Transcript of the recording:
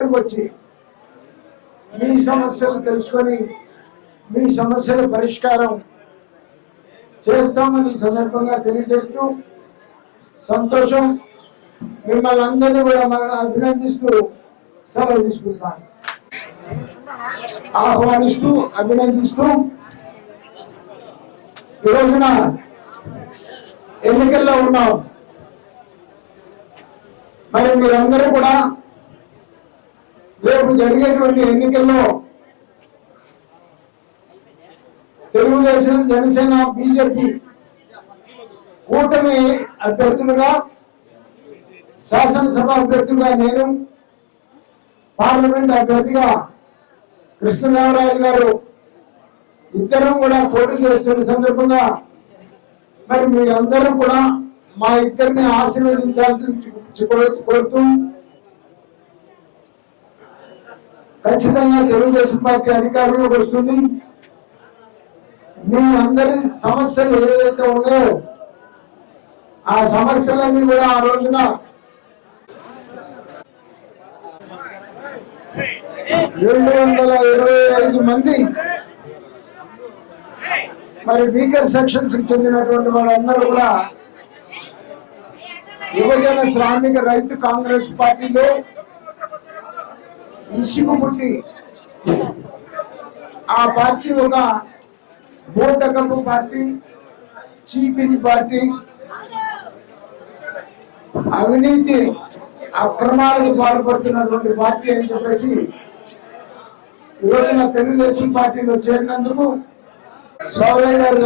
వచ్చి మీ సమస్యలు తెలుసుకొని మీ సమస్యల పరిష్కారం చేస్తామని సందర్భంగా తెలియజేస్తూ సంతోషం. మిమ్మల్ని అందరినీ కూడా అభినందిస్తూ సెలవు తీసుకుంటాను. ఆహ్వానిస్తూ అభినందిస్తూ ఈ రోజున ఎన్నికల్లో ఉన్నాం. మరి మీరందరూ కూడా రేపు జరిగేటువంటి ఎన్నికల్లో తెలుగుదేశం, జనసేన, బీజేపీ కూటమి అభ్యర్థులుగా, శాసనసభ అభ్యర్థిగా నేను, పార్లమెంట్ అభ్యర్థిగా కృష్ణదేవరాయలు గారు ఇద్దరం కూడా పోటీ చేస్తున్న సందర్భంగా మరి మీరందరూ కూడా మా ఇద్దరిని ఆశీర్వదించాలని కోరుతూ ఖచ్చితంగా తెలుగుదేశం పార్టీ అధికారంలోకి వస్తుంది. మీ అందరి సమస్యలు ఏదైతే ఉన్నాయో ఆ సమస్యలన్నీ కూడా ఆ రోజున 225 మంది మరి వీకర్ సెక్షన్స్ కి చెందినటువంటి వారందరూ కూడా యువజన శ్రామిక రైతు కాంగ్రెస్ పార్టీలో ఇసుకు పుట్టి ఆ పార్టీ ఒక మూటకపు పార్టీ, చీపిరి పార్టీ, అవినీతి అక్రమాలకు పాల్పడుతున్నటువంటి పార్టీ అని చెప్పేసి ఈరోజు తెలుగుదేశం పార్టీలో చేరినందుకు సౌరయ్య గారు